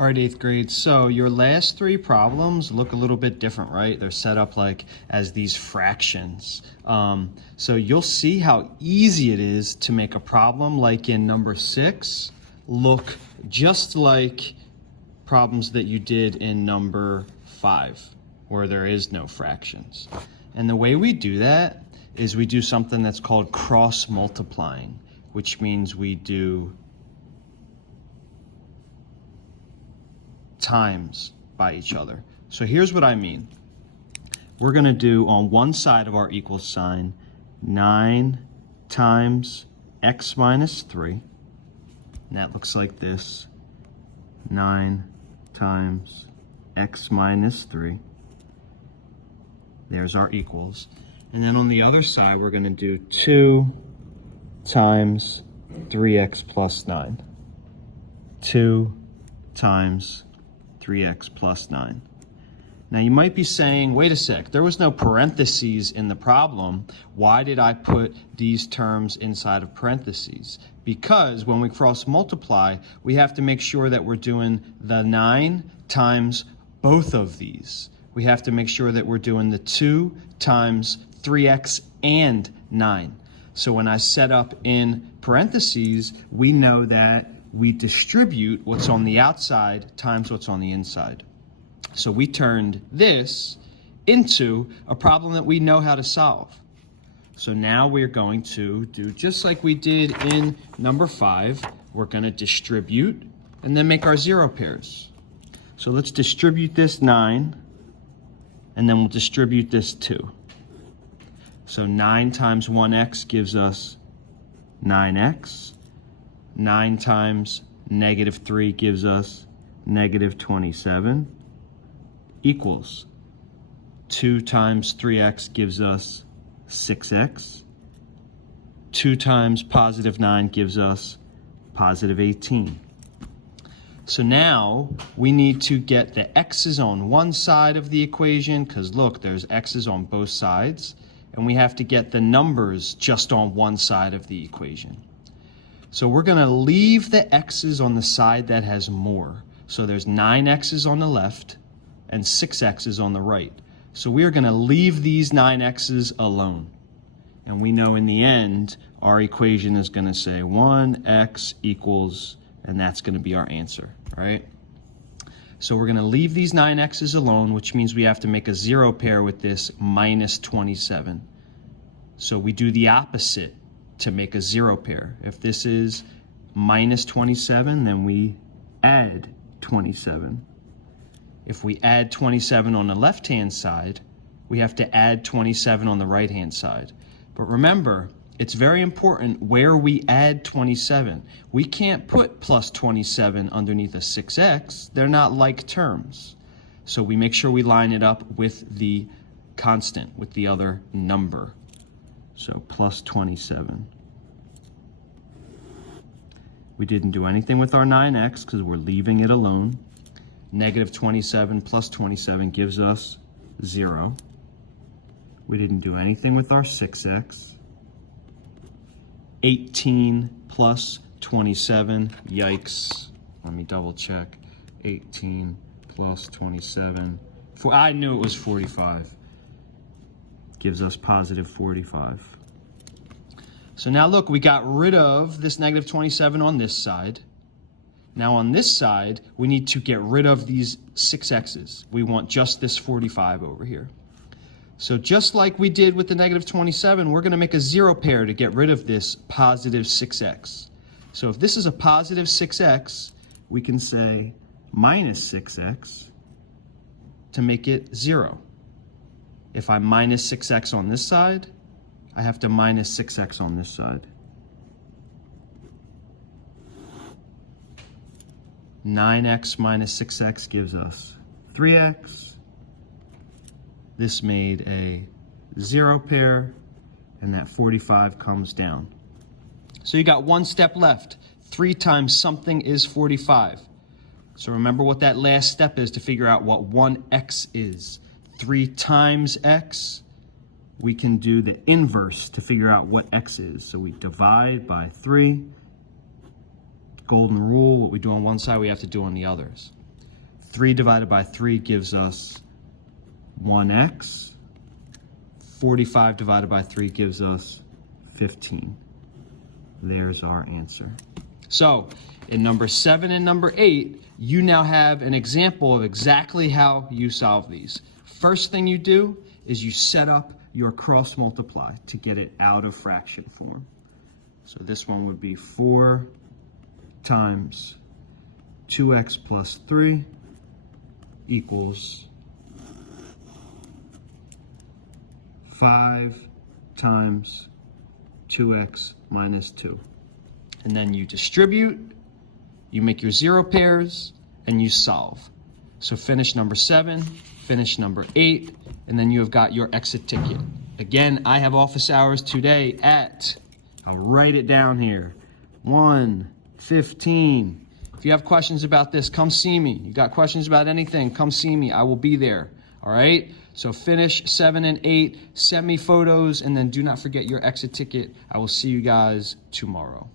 All right, 8th grade. So your last three problems look a little bit different, right? They're set up like as these fractions. So you'll see how easy it is to make a problem like in number 6 look just like problems that you did in number 5, where there is no fractions. And the way we do that is we do something that's called cross multiplying, which means we do times by each other. So here's what I mean. We're going to do on one side of our equals sign 9 times x minus 3. And that looks like this. 9 times x minus 3. There's our equals. And then on the other side, we're going to do 2 times 3x plus 9. 2 times 3x plus 9. Now you might be saying, wait a sec, there was no parentheses in the problem. Why did I put these terms inside of parentheses? Because when we cross multiply, we have to make sure that we're doing the 9 times both of these. We have to make sure that we're doing the 2 times 3x and 9. So when I set up in parentheses, we know that we distribute what's on the outside times what's on the inside. So we turned this into a problem that we know how to solve. So now we're going to do just like we did in number 5. We're going to distribute and then make our 0 pairs. So let's distribute this 9, and then we'll distribute this 2. So 9 times 1x gives us 9x. 9 times negative 3 gives us negative 27, equals 2 times 3x gives us 6x. 2 times positive 9 gives us positive 18. So now we need to get the x's on one side of the equation, because look, there's x's on both sides, and we have to get the numbers just on one side of the equation. So we're going to leave the x's on the side that has more. So there's 9 x's on the left and 6 x's on the right. So we are going to leave these 9 x's alone. And we know in the end, our equation is going to say 1x equals, and that's going to be our answer, right? So we're going to leave these 9 x's alone, which means we have to make a 0 pair with this minus 27. So we do the opposite to make a 0 pair. If this is minus 27, then we add 27. If we add 27 on the left-hand side, we have to add 27 on the right-hand side. But remember, it's very important where we add 27. We can't put plus 27 underneath a 6x. They're not like terms. So we make sure we line it up with the constant, with the other number. So plus 27. We didn't do anything with our 9x because we're leaving it alone. Negative 27 plus 27 gives us 0. We didn't do anything with our 6x. 18 plus 27, yikes. Let me double check. 18 plus 27. I knew it was 45. Gives us positive 45. So now look, we got rid of this negative 27 on this side. Now on this side, we need to get rid of these 6x's. We want just this 45 over here. So just like we did with the negative 27, we're going to make a 0 pair to get rid of this positive 6x. So if this is a positive 6x, we can say minus 6x to make it 0. If I minus 6x on this side, I have to minus 6x on this side. 9x minus 6x gives us 3x. This made a 0 pair, and that 45 comes down. So you got one step left. 3 times something is 45. So remember what that last step is to figure out what 1x is. 3 times x. We can do the inverse to figure out what x is. So we divide by 3. Golden rule, what we do on one side, we have to do on the others. 3 divided by 3 gives us 1x. 45 divided by 3 gives us 15. There's our answer. So in number 7 and number 8, you now have an example of exactly how you solve these. First thing you do is you set up your cross multiply to get it out of fraction form. So this one would be 4 times 2x plus 3 equals 5 times 2x minus 2. And then you distribute, you make your 0 pairs, and you solve. So finish number 7, finish number 8, and then you have got your exit ticket. Again, I have office hours today at, I'll write it down here, 1:15. If you have questions about this, come see me. You got questions about anything, come see me. I will be there. All right? So finish 7 and 8, send me photos, and then do not forget your exit ticket. I will see you guys tomorrow.